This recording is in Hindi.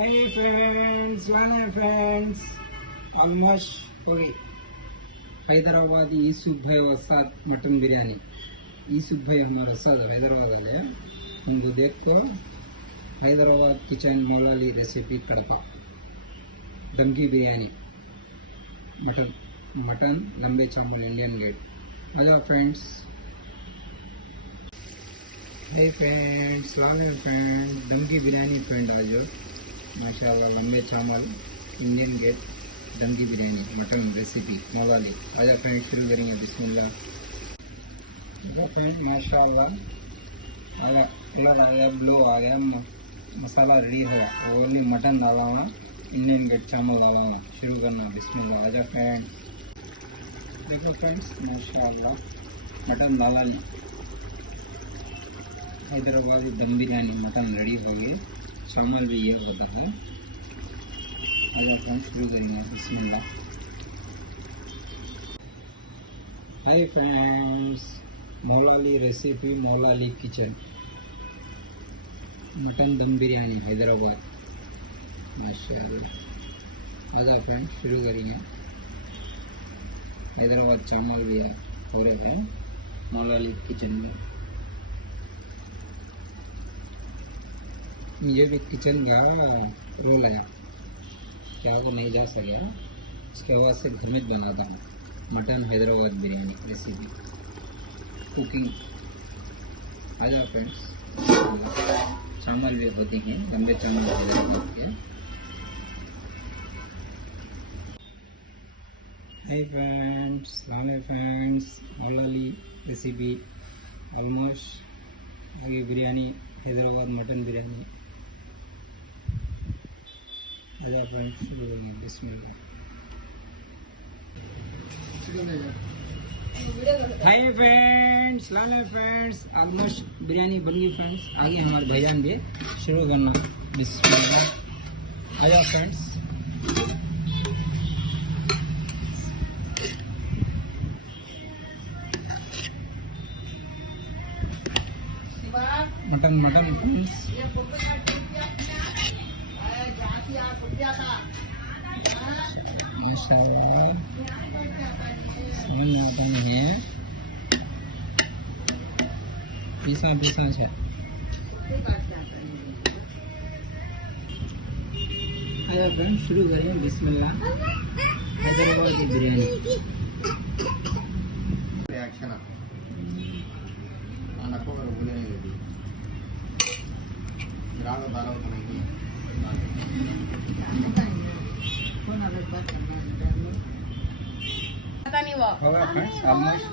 Hey friends, one friends, almost हो गई हैदराबादी यूसुफ भाई वसाद मटन बिरयानी। यूसुफ भाई हमारा साथ हैदराबाद वाले हैं। उनको देखो हैदराबाद किचन मौलाली रेसिपी कड़पा दम की बिरयानी मटन लंबे चावल इंडियन गेट। आ जाओ फ्रेंड्स। हे फ्रेंड्स, फ्रेंड दम की बिरयानी फ्रेंड आ जाओ। माशाल्लाह लंबे चावल इंडियन गेट दम की बिरयानी मटन रेसिपी मौलाली। आजा फ्रेंड शुरू करेंगे। बिस्मिल्लाह। देखो फ्रेंड माशाल्लाह कलर आ गया, ब्लो आ गया, मसाला रेडी है। ओनली मटन डाला हुआ, इंडियन गेट चावल डाला हुआ। शुरू करना। बिस्मिल्लाह। आजा फ्रेंड। देखो फ्रेंड्स माशाल्लाह मटन डाला हैदराबादी दम बिरयानी मटन रेडी हो गई। चावल भी ये होता है। आजा फ्रेंड्स शुरू करेंगे। बिस्मिल्लाह। Hi friends, Moulali recipe Moulali kitchen mutton dum biryani Hyderabad माशाल्लाह। आजा फ्रेंड्स शुरू करेंगे। हैदराबाद चावल भी हो रहे हैं मौलाली किचन में। मुझे भी किचन का रोल है, क्या वो नहीं जा सके, उसके आवाज़ से घर में बनाता हूँ mutton Hyderabad biryani recipe cooking. आ जाओ फ्रेंड्स। चावल भी होते हैं लंबे चावल हैदराबाद के। हाय फ्रेंड्स, सलाम फ्रेंड्स, मौलाली रेसिपी ऑलमोस्ट आगे बिरयानी हैदराबाद मटन बिरयानी। आजा फ्रेंड्स शुरू करेंगे। बिस्मिल्लाह। हाय फ्रेंड्स, सलाम फ्रेंड्स, ऑलमोस्ट बिरयानी बन गई फ्रेंड्स। आगे हमारे भाईजान भी शुरू करना। बिस्मिल्लाह। आजा फ्रेंड्स। मटन फ्रेंड्स माशाल्लाह मटन है पीसा है। आइए फ्रेंड्स शुरू करें। बिस्मिल्लाह। हैदराबाद की बिरयानी रिएक्शन आनको बोले राग बारह होगा फ्रेंड्स ऑलमोस्ट